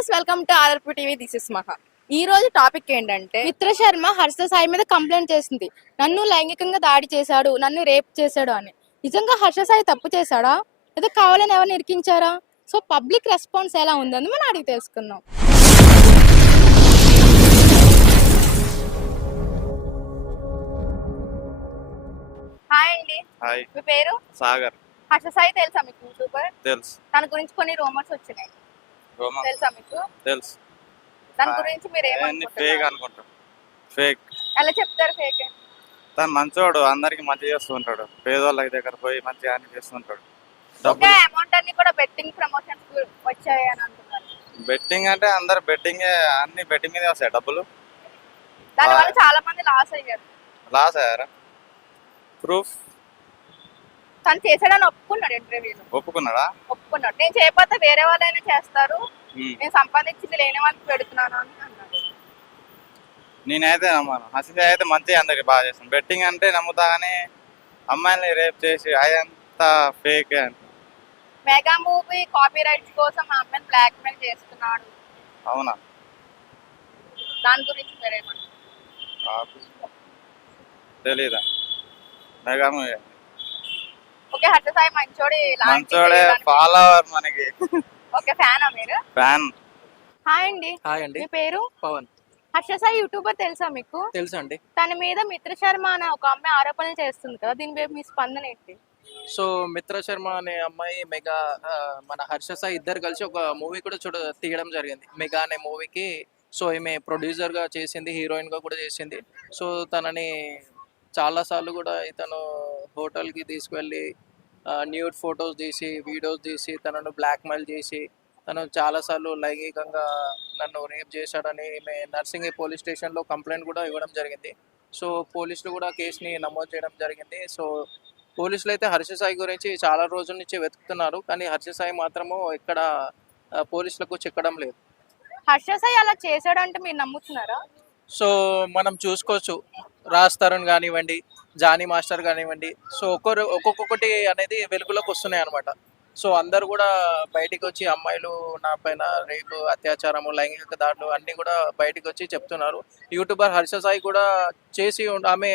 Viewers welcome to ఆర్ఆర్పీ TV. This is మహా. ఈ రోజు టాపిక్ ఏంటంటే, మిత్ర శర్మ హర్ష సాయి మీద కంప్లైంట్ చేసింది. నన్ను లైంగికంగా దాడి చేశాడు, నన్ను రేప్ చేశాడు అని. నిజంగా హర్ష సాయి తప్పు చేశాడా, లేదా కావాలని ఎవరిని ఇరికించారా? సో పబ్లిక్ రెస్పాన్స్ ఎలా ఉందని మనం అడిగి తెలుసుకుందాం. హాయ్ అండి. హాయ్, మీ పేరు? సాగర్. హర్ష సాయి తెలుసా మీకు? యూట్యూబర్. తెలుసు. తన గురించి కొన్ని రూమర్స్ వచ్చినాయి, తెలుసా మీకు? తెలుసు. దాని గురించి మీరు ఫేక్ ఏమనుకుంటున్నారు? అనుకుంటా. ఫేక్. ఎలా చెప్తారు ఫేక్? తను మంచోడు, అందరికి మంచి చేస్తూ ఉంటాడు. పేదోళ్ళ దగ్గర పోయి మంచిగా అన్ని చేస్తుంటాడు. ఓకే, అమౌంట్ అన్ని కూడా బెట్టింగ్ ప్రమోషన్స్ వచ్చాయి అని అంటున్నారు. బెట్టింగ్ అంటే అందరు బెట్టింగ్, అన్ని బెట్టింగ్ మీద వస్తాయి డబ్బులు. దాని వల్ల చాలా మంది లాస్ అయ్యారు. లాస్ అయ్యారా? ప్రూఫ్? తను చేశాడని ఒప్పుకున్నాడు ఇంటర్వ్యూలో. ఒప్పుకున్నాడా? ఒప్పుకున్నాడు. నేను చేయకపోతే వేరే వాళ్ళైనా చేస్తారు, నేను సంపాదించింది లేని వాళ్ళకి పెడుతున్నాను అని అన్నాడు. నేనైతే నమ్మను. హసీజా అయితే మంచిగా అందరికి బాగా చేస్తాను. బెట్టింగ్ అంటే నమ్ముతా, కానీ అమ్మాయిని రేప్ చేసి అదంతా fake. Mega movie copy rights కోసం ఆ అమ్మాయిని బ్లాక్ మెయిల్ చేస్తున్నాడు. అవునా? దాని గురించి మీరేమంటారు? తెలీదా? మెగా ఓకే, హర్ష సాయి మంచోడే, మంచోడే, ఫాలోవర్ మనకి. ఓకే, ఫ్యానా మీరు? ఫ్యాన్. హాయ్ అండి. హాయ్ అండి. మీ పేరు? పవన్. హర్ష సాయి యూట్యూబర్ తెలుసా మీకు? తెలుసు అండి. తన మీద మిత్ర శర్మ అనే ఒక అమ్మాయి ఆరోపణలు చేస్తుంది కదా, దీని మీద మీ స్పందన ఏంటి? సో మిత్ర శర్మ అనే అమ్మాయి మెగా మన హర్ష సాయి ఇద్దరు కలిసి ఒక మూవీ కూడా తీయడం జరిగింది. మెగా అనే మూవీకి సో ఈమె ప్రొడ్యూసర్గా చేసింది, హీరోయిన్గా కూడా చేసింది. సో తనని చాలాసార్లు కూడా ఇతను హోటల్కి తీసుకువెళ్ళి న్యూడ్ ఫొటోస్ తీసి, వీడియోస్ తీసి తనను బ్లాక్మెయిల్ చేసి, తను చాలాసార్లు లైంగికంగా నన్ను రేప్ చేశాడని ఈమె నర్సింగి పోలీస్ స్టేషన్లో కంప్లైంట్ కూడా ఇవ్వడం జరిగింది. సో పోలీసులు కూడా కేసుని నమోదు చేయడం జరిగింది. సో పోలీసులు అయితే హర్ష సాయి గురించి చాలా రోజుల నుంచి వెతుకుతున్నారు, కానీ హర్ష సాయి మాత్రము ఇక్కడ పోలీసులకు చిక్కడం లేదు. హర్ష సాయి అలా చేశాడంటే మీరు నమ్ముతున్నారా? సో మనం చూసుకోవచ్చు, రాజ్ తరుణ్ కానివ్వండి, జానీ మాస్టర్ కానివ్వండి, సో ఒక్కొక్కటి అనేది వెలుగులోకి వస్తున్నాయి అనమాట. సో అందరు కూడా బయటికి వచ్చి అమ్మాయిలు నా పైన రేపు, అత్యాచారము, లైంగిక దాడులు అన్నీ కూడా బయటికి వచ్చి చెప్తున్నారు. యూట్యూబర్ హర్ష సాయి కూడా చేసి ఆమె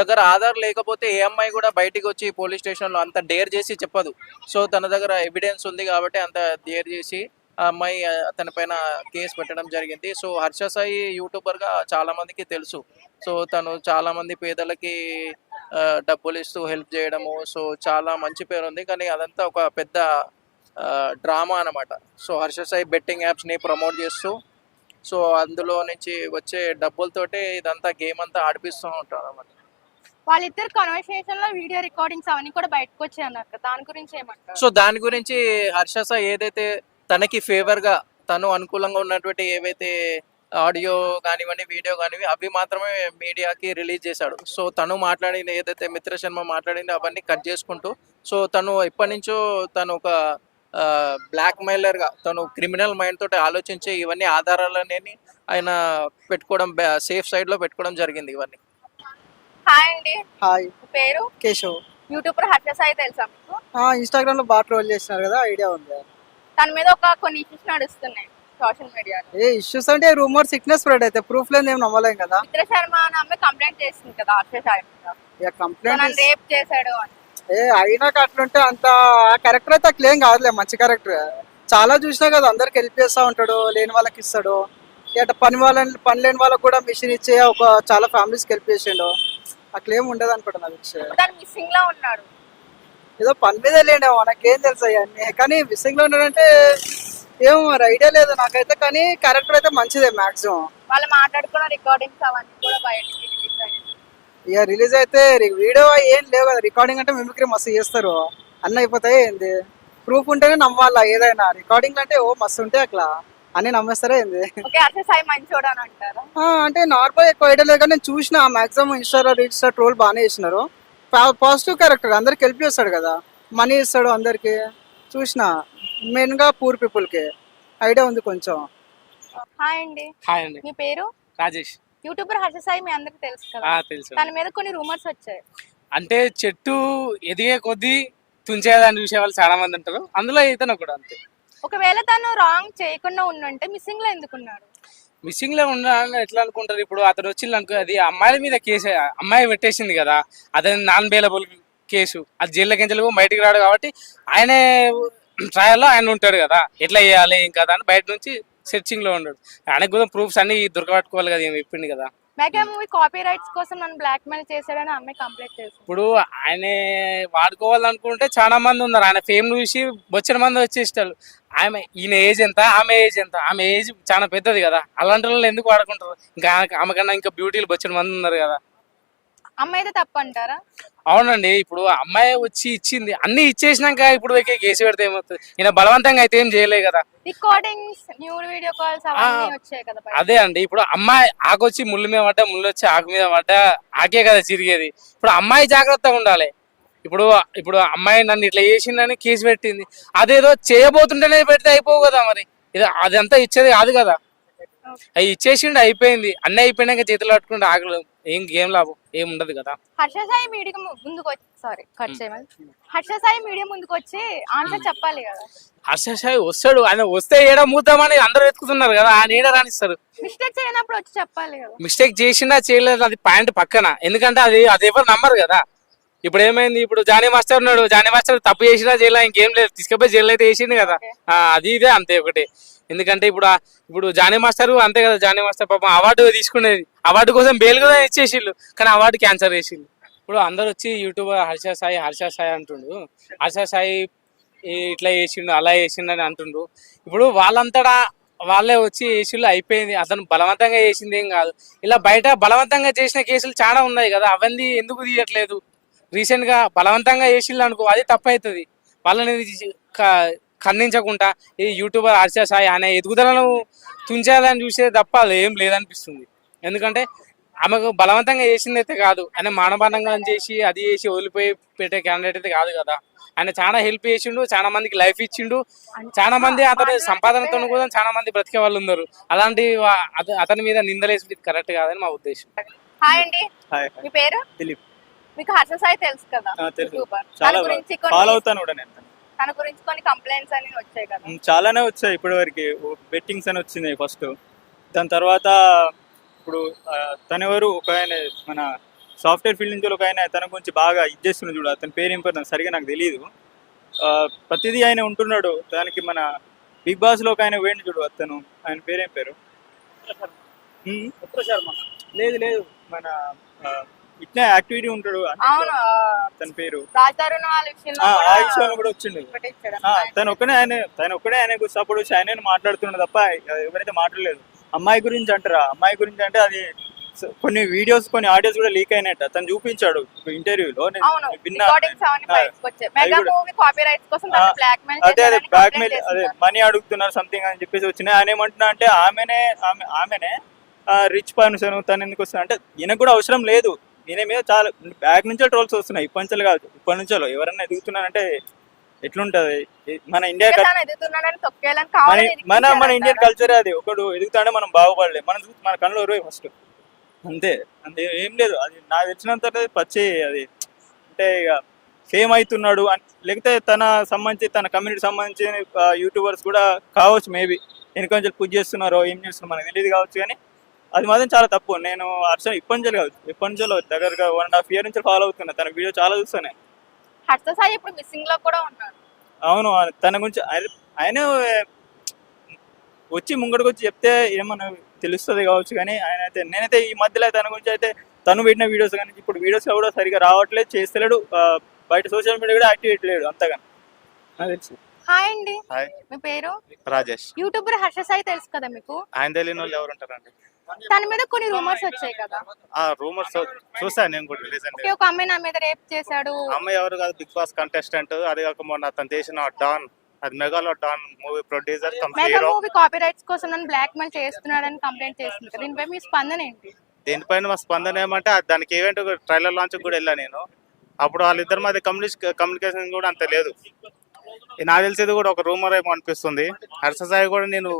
దగ్గర ఆధార్ లేకపోతే ఏ అమ్మాయి కూడా బయటికి వచ్చి పోలీస్ స్టేషన్లో అంత డేర్ చేసి చెప్పదు. సో తన దగ్గర ఎవిడెన్స్ ఉంది కాబట్టి అంత డేర్ చేసి ఆ అమ్మాయి అతని పైన కేసు పెట్టడం జరిగింది. సో హర్ష సాయి యూట్యూబర్గా చాలా మందికి తెలుసు. సో తను చాలా మంది పేదలకి డబ్బులు ఇస్తూ హెల్ప్ చేయడము, సో చాలా మంచి పేరు ఉంది. కానీ అదంతా ఒక పెద్ద డ్రామా అనమాట. సో హర్ష సాయి బెట్టింగ్ యాప్స్ని ప్రమోట్ చేస్తూ, సో అందులో నుంచి వచ్చే డబ్బులతోటి ఇదంతా గేమ్ అంతా ఆడిపిస్తూ ఉంటారు అనమాట. వాళ్ళిద్దరు కన్వర్సేషన్ లో వీడియో రికార్డింగ్స్ అవన్నీ కూడా బయటకు వచ్చాయి అన్నారు కదా, దాని గురించి ఏమంటారు? సో దాని గురించి హర్ష సాయి ఏదైతే తనకి ఫేవర్గా, తను అనుకూలంగా ఉన్నటువంటి ఏవైతే ఆడియో కానివ్వండి, వీడియో కానివ్వండి, అవి మాత్రమే మీడియాకి రిలీజ్ చేశాడు. సో తను మాట్లాడిన ఏదైతే మిత్ర శర్మ మాట్లాడిందో అవన్నీ కట్ చేసుకుంటూ, సో తను ఎప్పటి నుంచో తను ఒక బ్లాక్ మెయిలర్గా, తను క్రిమినల్ మైండ్ తోటి ఆలోచించి ఇవన్నీ ఆధారాలనేవి ఆయన పెట్టుకోవడం, సేఫ్ సైడ్లో పెట్టుకోవడం జరిగింది ఇవన్నీ. హాయ్ అండి. హాయ్, పేరు? కేశవ్. యూట్యూబర్ హర్ష సాయి తెలుసా మీకు? ఇన్స్టాగ్రామ్ లో బాగా ట్రోల్ చేస్తున్నారు కదా, ఐడియా ఉంది. తన మీద కొన్ని ఇష్యూస్ నడుస్తున్నాయి సోషల్ మీడియాలో. ఏ ఇష్యూస్ అంటే రూమర్, సిక్నెస్ స్ప్రెడ్ అయితే ప్రూఫ్ లేదు, ఏం నమ్మలేం కదా. మిత్ర శర్మ అని అమ్మాయి కంప్లైంట్ చేసింది కదా హర్ష సాయి మీద, ఇక కంప్లైంట్ రేప్ చేశాడు అని. అయినాక అట్లుంటే అంత క్యారెక్టర్ అయితే క్లెయిమ్ కాదులే, మంచి క్యారెక్టర్. చాలా చూసినా కదా, అందరికి హెల్ప్ చేస్తూ ఉంటాడు, లేని వాళ్ళకి ఇస్తాడు. ఇక పని లేని వాళ్ళకి కూడా మిషన్ ఇచ్చే ఒక చాలా ఫ్యామిలీస్కి హెల్ప్ చేసిండు. అట్లా ఏమి ఉండదు అనుకుంటా నాకు. మిస్సింగ్ లో ఉన్నాడు, ఏదో పని మీద లేండి, మనకేం తెలుసు అవన్నీ. కానీ మిస్సింగ్ లో ఉన్నాడంటే ఏమో మరి ఐడియా లేదు నాకైతే. కానీ క్యారెక్టర్ అయితే మంచిదే మాక్సిమం. వాళ్ళు మాట్లాడుకున్న రికార్డింగ్స్ అవన్నీ కూడా బయటకి రిలీజ్ అయ్యాయి. ఇక రిలీజ్ అయితే వీడియో ఏం లేవు కదా, రికార్డింగ్ అంటే మిమిక్రీ మస్తు చేస్తారు, అన్నీ అయిపోతాయి. ఏంది ప్రూఫ్ ఉంటేనే నమ్మాలా ఏదైనా. రికార్డింగ్ అంటే మస్తు ఉంటాయి, అట్లా అన్ని నమ్మేస్తారా ఏంది? అంటే నార్మల్ ఎక్కువ ఐడియా లేదు, కానీ నేను చూసిన మాక్సిమం ఇన్స్టాలో రీల్స్ ట్రోల్ బాగానే చేసినారు. పాజిటివ్ క్యారెక్టర్, అందరికి హెల్ప్ చేస్తాడు కదా, మనీ ఇస్తాడు అందరికి. చూసిన మెయిన్ గా పూర్ పీపుల్ కి ఐడియా ఉంది కొంచెం. హాయ్ అండి. హాయ్ అండి. మీ పేరు? రాజేష్. యూట్యూబర్ హర్ష సాయి మీ అందరికి తెలుసు కదా, తెలుసు. తన మీద కొన్ని రూమర్స్ వచ్చాయి. అంటే చెట్టు ఎదిగే కొద్దీ తుంచేదాన్ని చూసే వాళ్ళు చాలా మంది ఉంటారు, అందులో ఇతను కూడా అంతే. ఒకవేళ తను రాంగ్ చేయకుండా ఉండుంటే మిస్సింగ్ లో ఎందుకున్నాడు? మిస్సింగ్ లో ఉన్నారని ఎట్లా అనుకుంటారు? ఇప్పుడు అతను వచ్చింది అనుకో, అది అమ్మాయిల మీద కేసు, అమ్మాయి పెట్టేసింది కదా, అతను నాన్ బెయిలబుల్ కేసు, అది జైల్లో కించలు బయటికి రాడు కాబట్టి ఆయనే ట్రయల్లో ఆయన ఉంటాడు కదా, ఎట్లా చేయాలి ఏం కదా అని బయట నుంచి సెర్చింగ్ లో ఉన్నాడు. ఆయనకు కూడా ప్రూఫ్స్ అన్ని దొరకబట్టుకోవాలి కదా, ఏమి చెప్పింది కదా. మెగా మూవీ కాపీ రైట్స్ కోసం నన్ను బ్లాక్ మెయిల్ చేశాడని అమ్మాయి కంప్లైంట్ చేసింది. ఇప్పుడు ఆయన వాడుకోవాలనుకుంటే చాలా మంది ఉన్నారు, ఆయన ఫేమ్ చూసి వచ్చిన మంది వచ్చేస్తారు. ఆమె ఈయన ఏజ్ ఎంత, ఆమె ఏజ్ ఎంత, ఆమె ఏజ్ చాలా పెద్దది కదా, అలాంటి వాళ్ళు ఎందుకు వాడుకుంటారు? ఇంకా ఆమె కన్నా ఇంకా బ్యూటీలు వచ్చిన మంది ఉన్నారు కదా. అమ్మాయి అయితే తప్పు అంటారా? అవునండి, ఇప్పుడు అమ్మాయి వచ్చి ఇచ్చింది, అన్ని ఇచ్చేసినాక ఇప్పుడు కేసు పెడితే ఏమవుతుంది? ఈయన బలవంతంగా అయితే ఏం చేయలే కదా. రికార్డింగ్స్, న్యూ వీడియో కాల్స్ అవన్నీ వచ్చాయి కదా బయట. అదే అండి, ఇప్పుడు అమ్మాయి ఆకొచ్చి ముళ్ళు మీద పడ్డా, ముళ్ళు వచ్చి ఆకు మీద పడ్డా ఆకే కదా చిరిగేది. ఇప్పుడు అమ్మాయి జాగ్రత్తగా ఉండాలి. ఇప్పుడు ఇప్పుడు అమ్మాయి నన్ను ఇట్లా చేసిందని కేసు పెట్టింది, అదేదో చేయబోతుంటేనే పెడితే అయిపోవు కదా. మరి ఇది అదంతా ఇచ్చేది కాదు కదా, అవి ఇచ్చేసిండు అయిపోయింది. అన్నీ అయిపోయినాక చేతులు పట్టుకుంటే ఆకలి ఏం లాభం ఏం ఉండదు కదా. హర్ష సాయి మీడియా ముందుకు వచ్చి హర్ష సాయి మీడియా ముందుకు వచ్చి ఆన్సర్ చెప్పాలి కదా. హర్ష సాయి వస్తాడు, ఆయన వస్తే ఏడ మూద్దామని అందరూ వెతుకుతున్నారు కదా, ఆయన ఏడ రానిస్తారు. మిస్టేక్ చేయనప్పుడు వచ్చి చెప్పాలి కదా. మిస్టేక్ చేసినా చేయలేదు అది పాయింట్ పక్కన, ఎందుకంటే అది ఎవరు నమ్మరు కదా. ఇప్పుడు ఏమైంది, ఇప్పుడు జానీ మాస్టర్ ఉన్నాడు, జానీ మాస్టర్ తప్పు చేసినా జైలు, ఇంకేం లేదు, తీసుకుపోయి జైలు అయితే వేసిండు కదా. అది ఇదే అంతే ఒకటి. ఎందుకంటే ఇప్పుడు జానీ మాస్టర్ అంతే కదా, జానీ మాస్టర్ పాపం అవార్డు తీసుకునేది, అవార్డు కోసం బెయిల్ కూడా ఇచ్చేసిళ్ళు, కానీ అవార్డు క్యాన్సర్ చేసిళ్ళు. ఇప్పుడు అందరు వచ్చి యూట్యూబర్ హర్ష సాయి అంటుండు, హర్ష సాయి ఇట్లా చేసిండు అలా చేసిండు అని అంటుండ్రు. ఇప్పుడు వాళ్ళంతటా వాళ్ళే వచ్చి వేసిళ్ళు అయిపోయింది, అతను బలవంతంగా చేసింది ఏం కాదు. ఇలా బయట బలవంతంగా చేసిన కేసులు చాలా ఉన్నాయి కదా, అవన్నీ ఎందుకు తీయట్లేదు? రీసెంట్ గా బలవంతంగా చేసిళ్ళు అనుకో, అది తప్పు అవుతుంది. వాళ్ళని ఖండించకుండా ఈ యూట్యూబర్ హర్ష సాయి అనే ఎదుగుదలను తుంచాలని చూసే తప్ప అది ఏం లేదనిపిస్తుంది. ఎందుకంటే ఆమెకు బలవంతంగా చేసింది అయితే కాదు, ఆయన మానబానంగా చేసి అది చేసి వదిలిపోయి పెట్టే క్యాండిడేట్ అయితే కాదు కదా. ఆయన చాలా హెల్ప్ చేసిండు, చాలా మందికి లైఫ్ ఇచ్చిండు, చాలా మంది అతని సంపాదనతో కూడా చాలా మంది బ్రతికే వాళ్ళు ఉన్నారు. అలాంటి అతని మీద నిందలేసి కరెక్ట్ కాదని మా ఉద్దేశం. హాయ్ అండి, మీ పేరు? దిలీప్. మీకు హర్ష సాయి తెలుసు కదా, తెలుసు. యూట్యూబర్. చాలా ఫాలో అవుతాను కూడా నేను. తన గురించి కొన్ని కంప్లైంట్స్ అని వచ్చాయి కదా. చాలానే వచ్చాయి ఇప్పటి వరకు. బెట్టింగ్స్ అని వచ్చింది ఫస్ట్, దాని తర్వాత ఇప్పుడు తనెవరు ఒక ఆయన మన సాఫ్ట్వేర్ ఫీల్డ్ నుంచి ఒక ఆయన తన గురించి బాగా ఇచ్చేస్తున్నాడు చూడు, అతని పేరు ఏం పేరు సరిగా నాకు తెలియదు. ప్రతిదీ ఆయన ఉంటున్నాడు దానికి. మన బిగ్ బాస్లో ఒక ఆయన వేయండి చూడు, అతను ఆయన పేరేం పేరు? లేదు మన ఇట్లా యాక్టివిటీ ఉంటాడు తన పేరు, ఆ విషయంలో కూడా వచ్చిండు. తను ఒక్కడే ఆయన సపోర్ట్ వచ్చి ఆయన మాట్లాడుతున్నాడు తప్ప ఎవరైతే మాట్లాడలేదు. అమ్మాయి గురించి అంటారా, అమ్మాయి గురించి అంటే అది కొన్ని వీడియోస్ కొన్ని ఆడియోస్ కూడా లీక్ అయినట్టు తను చూపించాడు ఇంటర్వ్యూలో, విన్నా. అదే బ్లాక్ మెయిల్, అదే మనీ అడుగుతున్నారు సంథింగ్ అని చెప్పేసి వచ్చినాయి. ఆయన ఏమంటున్నా అంటే ఆమెనే రిచ్ పర్సన్, తను ఎందుకు వస్తున్నా అంటే ఈయనకు కూడా అవసరం లేదు. ఈయన మీద చాలా బ్యాక్ నుంచో ట్రోల్స్ వస్తున్నాయి, ఇప్పటి నుంచో కాదు, ఇప్పటి నుంచో. ఎవరన్నా ఎదుగుతున్నారంటే ఎట్లుంటది? మన ఇండియా మన ఇండియన్ కల్చరే అది. ఒకడు ఎదుగుతాడే మనం బాగుపడలే, మన కళ్ళు ఒరవే ఫస్ట్, అంతే ఏం లేదు. అది నాకు తెలిసినంత పచ్చి అది. అంటే ఇక ఫేమ్ అవుతున్నాడు లేకపోతే తన కమ్యూనిటీ సంబంధించిన యూట్యూబర్స్ కూడా కావచ్చు, మేబీ వెనక నుంచి పూజ చేస్తున్నారో ఏం చేస్తున్నారో మనకు తెలియదు కావచ్చు, కానీ అది మాత్రం చాలా తప్పు. నేను అర్చన ఇప్పటి నుంచో కాదు, ఎప్పటి నుంచో దగ్గరగా 1.5 years నుంచి ఫాలో అవుతున్నా, తన వీడియో చాలా చూస్తానే. హర్ష సాయి ఇప్పుడు మిస్సింగ్ లో కూడా ఉన్నాడు. అవును, తన గురించి ఆయన వచ్చి ముంగడికి వచ్చి చెప్తే ఏమన్నా తెలుస్తుంది కావచ్చు, కానీ నేనైతే ఈ మధ్యలో తన గురించి అయితే తను పెట్టిన వీడియోస్ కానీ ఇప్పుడు వీడియోస్ కూడా సరిగా రావట్లేదు, చేస్తలేడు, బయట సోషల్ మీడియా కూడా యాక్టివేట్ లేడు అంతగా నాకు తెలుసు. హాయ్ అండి, హాయ్. మీ పేరు? రాజేష్. యూట్యూబర్ హర్ష సాయి తెలుసు కదా మీకు? ఆయన తెలియని వాళ్ళు ఎవరు ఉంటారండి? తన మీద కొన్ని రూమర్స్ వచ్చాయి కదా. రూమర్స్ చూసాను నేను కూడా రీసెంట్. ఒక అమ్మాయి నా మీద రేప్ చేశాడు. అమ్మాయి ఎవరు కాదు, బిగ్ బాస్ కంటెస్టెంట్. అది కాక మొన్న అతను చేసిన డాన్, అది మెగాలో Don movie producer cum mega hero. Movie copy rights కోసం నన్ను బ్లాక్ మెయిల్ చేస్తున్నాడని కంప్లైంట్ చేస్తుంది. దీనిపై మీ స్పందన ఏంటి? దీనిపైన మా స్పందన ఏమంటే దానికి ఈవెంట్ ట్రైలర్ లాంచ్ కూడా వెళ్ళా నేను. అప్పుడు వాళ్ళిద్దరి మధ్య కమ్యూనికేషన్ కూడా అంత లేదు. నాకు తెలిసేది కూడా ఒక రూమర్ ఏమో అనిపిస్తుంది. హర్ష సాయి కూడా నేను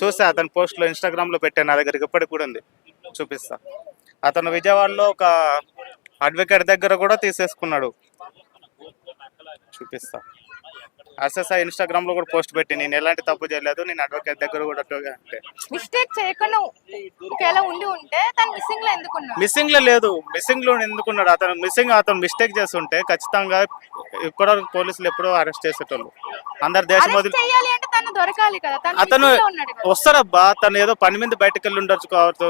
చూసా, అతని పోస్ట్లో ఇన్స్టాగ్రామ్లో పెట్టాను, నా దగ్గరికి ఇప్పటికి కూడా ఉంది, చూపిస్తా. అతను విజయవాడలో ఒక అడ్వకేట్ దగ్గర కూడా తీసేసుకున్నాడు, చూపిస్తా. అసలు ఇన్స్టాగ్రామ్ లో కూడా పోస్ట్ పెట్టి నేను ఎలాంటి తప్పు చేయలేదు, నేను అడ్వకేట్ దగ్గర కూడా అంటే మిస్టేక్ చేయకుండా ఒకవేళ ఉండి ఉంటే తను మిస్సింగ్ లో ఎందుకున్నాడు? మిస్సింగ్ లో లేదు, మిస్సింగ్ లో ఎందుకున్నాడు అతను మిస్టేక్ చేస్తుంటే ఖచ్చితంగా ఇప్పటివరకు పోలీసులు ఎప్పుడో అరెస్ట్ చేసేటోళ్ళు. అందరు దేశం వదిలి చేయాలి అంటే తను దొరకాలి కదా, అతను missing లో ఉన్నాడు కదా. వస్తాడబ్బా, తను ఏదో పని మీద బయటకు వెళ్ళి ఉండొచ్చు కావచ్చు.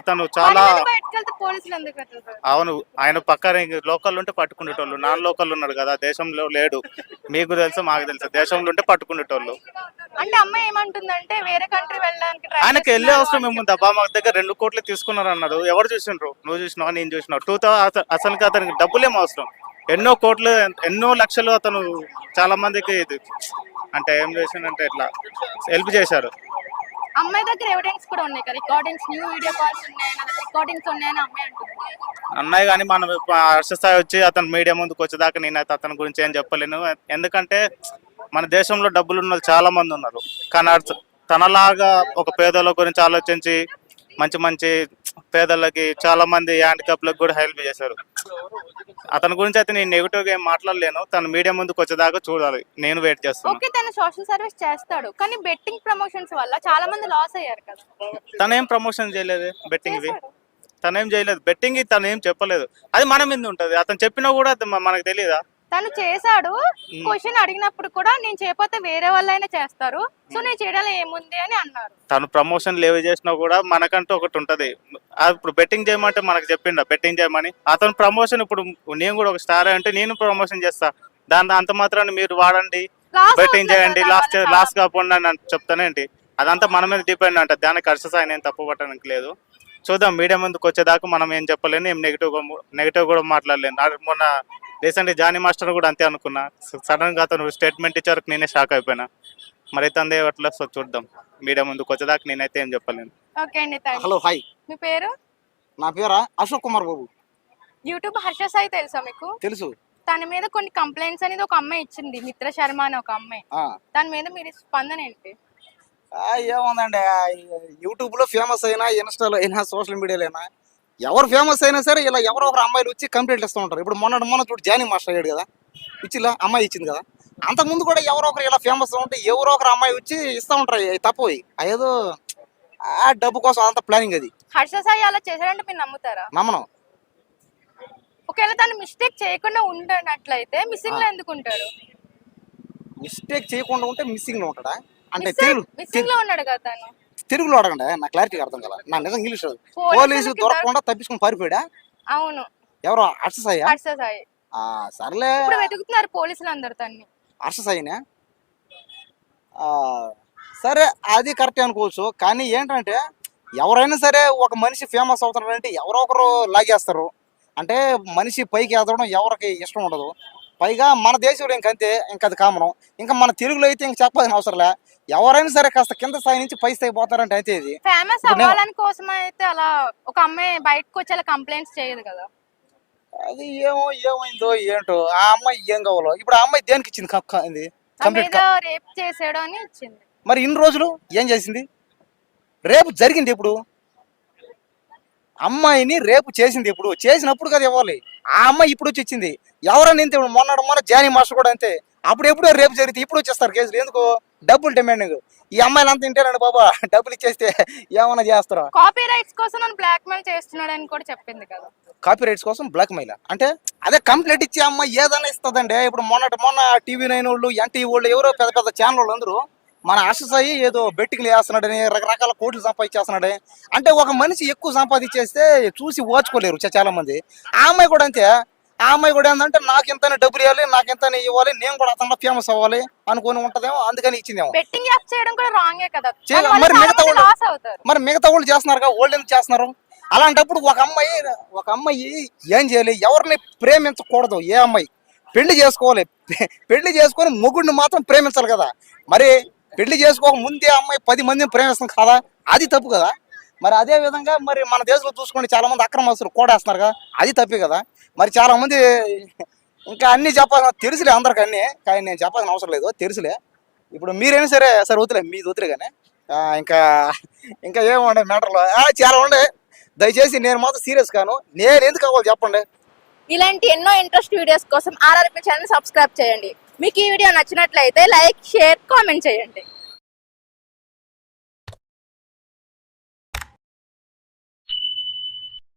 అతను చాలా పని మీద బయటకు వెళ్తే పోలీసులు ఎందుకు వెళ్తారు? అవును, ఆయన పక్కన లోకల్ ఉంటే పట్టుకునేటోళ్ళు, నాన్ లోకల్ ఉన్నాడు కదా, దేశంలో లేడు. మీకు తెలుసు మాకు తెలుసు, దేశంలో ఉంటే పట్టుకునేటోళ్ళు. అంటే అమ్మాయి ఏమంటుందంటే వేరే కంట్రీ వెళ్ళడానికి try ఆయనకి వెళ్ళే చేస్తున్నాడు అవసరం అని ఏముంది అబ్బా, మా దగ్గర 2 కోట్లు తీసుకున్నారు అన్నారు. ఎవరు చూసిండ్రు? నువ్వు చూసినావా, నేను చూసినావు? 2000 అసలు అతనికి డబ్బులేం అవసరం, ఎన్నో కోట్లు ఎన్నో లక్షలు అతను చాలా మందికి అంటే ఏం చేసిందంటే ఇట్లా హెల్ప్ చేశారు. అమ్మాయి దగ్గర ఎవిడెన్స్ కూడా ఉన్నాయి కదా, రికార్డింగ్స్, న్యూ వీడియో కాల్స్ ఉన్నాయి, రికార్డింగ్స్ ఉన్నాయని అమ్మాయి అంటుంది. అన్నాయి కానీ మనం హర్షసాయి వచ్చి అతను మీడియా ముందుకు వచ్చేదాకా నేనైతే అతని గురించి ఏం చెప్పలేను. ఎందుకంటే మన దేశంలో డబ్బులు ఉన్న వాళ్ళు చాలా మంది ఉన్నారు, కానీ తనలాగా ఒక పేదల గురించి ఆలోచించి మంచి మంచి పేదలకి చాలా మంది హ్యాండిక్యాప్లకు కూడా హెల్ప్ చేశారు. అతని గురించి అయితే నేను నెగిటివ్ గా ఏం మాట్లాడలేను. తను మీడియా ముందుకు వచ్చేదాకా చూడాలి, నేను వెయిట్ చేస్తాను. ఓకే, తను సోషల్ సర్వీస్ చేస్తాడు, కానీ బెట్టింగ్ ప్రమోషన్స్ వల్ల చాలా మంది లాస్ అయ్యారు కదా. తనేం ప్రమోషన్ చేయలేదు బెట్టింగ్వి, తనేం చేయలేదు బెట్టింగ్, తను ఏం చెప్పలేదు. అది మన మీద ఉంటది, అతను చెప్పినా కూడా మనకు తెలియదా? తను చేశాడు. క్వశ్చన్ అడిగినప్పుడు కూడా నేను చేయకపోతే వేరే వాళ్ళైనా చేస్తారు, సో నేను చేయడం ఏముంది అని అన్నారు. తను ప్రమోషన్ లేవు చేసినా కూడా మనకంటూ ఒకటి ఉంటది. ఇప్పుడు బెట్టింగ్ చేయమంటే మనకు చెప్పిండ బెట్టింగ్ చేయమని. అతను ప్రమోషన్, ఇప్పుడు నేను కూడా ఒక స్టార్ అంటే నేను ప్రమోషన్ చేస్తా, దాని అంత మాత్రాన్ని మీరు వాడండి, బెట్టింగ్ చేయండి, లాస్ కాకుండా అని చెప్తానేంటి? అదంతా మన మీద డిపెండ్ అంట. దానికి హర్షసాయి నేను తప్పు పట్టడానికి లేదు. చూద్దాం, మీడియా ముందుకు వచ్చేదాకా మనం ఏం చెప్పలేను, ఏం నెగిటివ్ కూడా మాట్లాడలేను. మొన్న రీసెంట్లీ జానీ మాస్టర్ కూడా అంతే అనుకున్నా, సడన్ గా అతను స్టేట్మెంట్ ఇచ్చారు, నేనే షాక్ అయిపోయినా. మరి తందే అట్లా. సో చూద్దాం, మీడియా ముందుకు వచ్చేదాకా నేనైతే ఏం చెప్పలేను. ఓకే అండి, థాంక్స్. హలో, హాయ్, మీ పేరు? నా పేరా అశోక్ కుమార్ బాబు. యూట్యూబ్ హర్షసాయి తెలుసా మీకు? తెలుసు. తన మీద కొన్ని కంప్లైంట్స్ అనేది ఒక అమ్మాయి ఇచ్చింది, మిత్ర శర్మ అని ఒక అమ్మాయి. దాని మీద మీరు స్పందన ఏంటి? ఏముందండి, యూట్యూబ్ లో ఫేమస్ అయినా, ఇన్స్టాలో అయినా, సోషల్ మీడియాలో అయినా ఎవరు ఫేమస్ అయినా సరే ఇలా ఎవరో ఒకరు అమ్మాయిలు వచ్చి కంప్లైంట్ ఇస్తూ ఉంటారు. ఇప్పుడు మొన్న చూడు జానీ మాస్టర్ అయ్యాడు కదా, ఇచ్చిలా అమ్మాయి ఇచ్చింది కదా. అంతకుముందు కూడా ఎవరో ఒకరు ఇలా ఫేమస్ ఉంటే ఎవరో ఒకరు అమ్మాయి వచ్చి ఇస్తూ ఉంటారు. తప్పు ఏదో ఆ డబ్బు కోసం అంత ప్లానింగ్. అది హర్షసాయి అలా చేశాడంటే మీరు నమ్ముతారా? నమ్మను. ఒకవేళ తను మిస్టేక్ చేయకుండా ఉండనట్లయితే మిస్సింగ్ లో ఎందుకు ఉంటాడు? మిస్టేక్ చేయకుండా ఉంటే మిస్సింగ్ లో ఉంటాడా అంటే? మిస్సింగ్ లో ఉన్నాడు కదా తను. తెలుగులో అడగండి, నా క్లారిటీ అర్థం కదా. నా నిజం ఇంగ్లీష్ పోలీసు దొరకకుండా తప్పించుకుని పారిపోయాడా? అవును. ఎవరో హర్షసాయి? హర్షసాయి. సర్లే, ఇప్పుడు వెతుకుతున్నారు పోలీసులు అందరు తన్ని. హర్షసాయినే. సరే, అది కరెక్ట్ అనుకోవచ్చు. కానీ ఏంటంటే ఎవరైనా సరే ఒక మనిషి ఫేమస్ అవుతున్నాడంటే ఎవరో ఒకరు లాగేస్తారు. అంటే మనిషి పైకి ఎదగడం ఎవరికి ఇష్టం ఉండదు. పైగా మన దేశంలో ఇంకంతే, ఇంకా అది కామనం. ఇంకా మన తెలుగులో అయితే ఇంక చెప్పాల్సిన అవసరం లే. ఎవరైనా సరే కాస్త కింద స్థాయి నుంచి పై స్థాయి పోతారంటే అయితే ఇది ఫేమస్ అవ్వాలని కోసం అయితే అలా ఒక అమ్మాయి బయటకు వచ్చి అలా కంప్లైంట్స్ చేయదు కదా. అది ఏమైందో ఏంటో, ఆ అమ్మాయి ఏం కావాలో. ఇప్పుడు ఆ అమ్మాయి దేనికి ఇచ్చింది కంప్లీట్? రేప్ చేసాడు అని ఇచ్చింది. మరి ఇన్ని రోజులు ఏం చేసింది? రేపు జరిగింది ఎప్పుడు? అమ్మాయిని రేపు చేసింది ఎప్పుడు? చేసినప్పుడు కదా ఇవ్వాలి. ఆ అమ్మాయి ఇప్పుడు వచ్చి ఇచ్చింది. ఎవరన్నా ఇంతే, మొన్న జానీ మాస్టర్ కూడా అంతే. అప్పుడు ఎప్పుడో రేపు జరిగితే ఇప్పుడు వచ్చేస్తారు కేసులు. ఎందుకు? డబ్బులు డిమాండింగ్. ఈ అమ్మాయిలు అంతా తింటారండి బాబా, డబ్బులు ఇచ్చేస్తే ఏమైనా చేస్తారా? కాపీ రైట్స్ కోసం నన్ను బ్లాక్ మెయిల్ చేస్తున్నాడు అని కూడా చెప్పింది కదా. కాపీ రైట్స్ కోసం బ్లాక్ మెయిల్ అంటే అదే కంప్లైంట్ ఇచ్చి అమ్మాయి ఏదైనా ఇస్తుందండి. ఇప్పుడు మొన్న TV9 వాళ్ళు, NTV వాళ్ళు, ఎవరో పెద్ద పెద్ద ఛానల్ వాళ్ళు అందరూ మన హర్షసాయి ఏదో బెట్టింగ్లు వేస్తున్నాడని, రకరకాల కోట్లు సంపాదించేస్తున్నాడే అంటే ఒక మనిషి ఎక్కువ సంపాదించేస్తే చూసి ఓచుకోలేరు చాలా మంది. ఆ అమ్మాయి కూడా అంతే. ఆ అమ్మాయి కూడా ఏంటంటే నాకు ఎంతనే డబ్బులు ఇవ్వాలి, నాకు ఎంతనే ఇవ్వాలి, నేను కూడా అతను ఫేమస్ అవ్వాలి అనుకుని ఉంటదేమో, అందుకని ఇచ్చిందేమో. బెట్టింగ్ యాప్ చేయడం కూడా రాంగే కదా. మరి మిగతా వాళ్ళు చేస్తున్నారు, వాళ్ళు ఎందుకు చేస్తున్నారు? అలాంటప్పుడు ఒక అమ్మాయి ఏం చేయాలి? ఎవరిని ప్రేమించకూడదు. ఏ అమ్మాయి పెళ్లి చేసుకోవాలి, పెళ్లి చేసుకొని మొగుడిని మాత్రం ప్రేమించాలి కదా. మరి పెళ్లి చేసుకోక ముందే అమ్మాయి 10 మందిని ప్రేమిస్తుంది కదా, అది తప్పు కదా. మరి అదే విధంగా మరి మన దేశంలో చూసుకోండి, చాలా మంది అక్రమస్తులు కోడేస్తున్నారు కదా, అది తప్పే కదా. మరి చాలా మంది ఇంకా అన్ని చెప్పాల్సిన తెలుసులే అందరికి అన్ని, కానీ నేను చెప్పాల్సిన అవసరం లేదు, తెలుసులే. ఇప్పుడు మీరైనా సరే వదిలే, మీది వదిలే. కానీ ఇంకా ఏముండే మ్యాటర్లో చాలా ఉండే. దయచేసి నేను మాత్రం సీరియస్ కాను. నేను ఎందుకు కావాలి చెప్పండి. ఇలాంటి ఎన్నో ఇంట్రెస్ట్ వీడియోస్ కోసం RRP ఛానల్ సబ్స్క్రైబ్ చేయండి. మీకు ఈ వీడియో నచ్చినట్లయితే లైక్ షేర్ కామెంట్ చేయండి.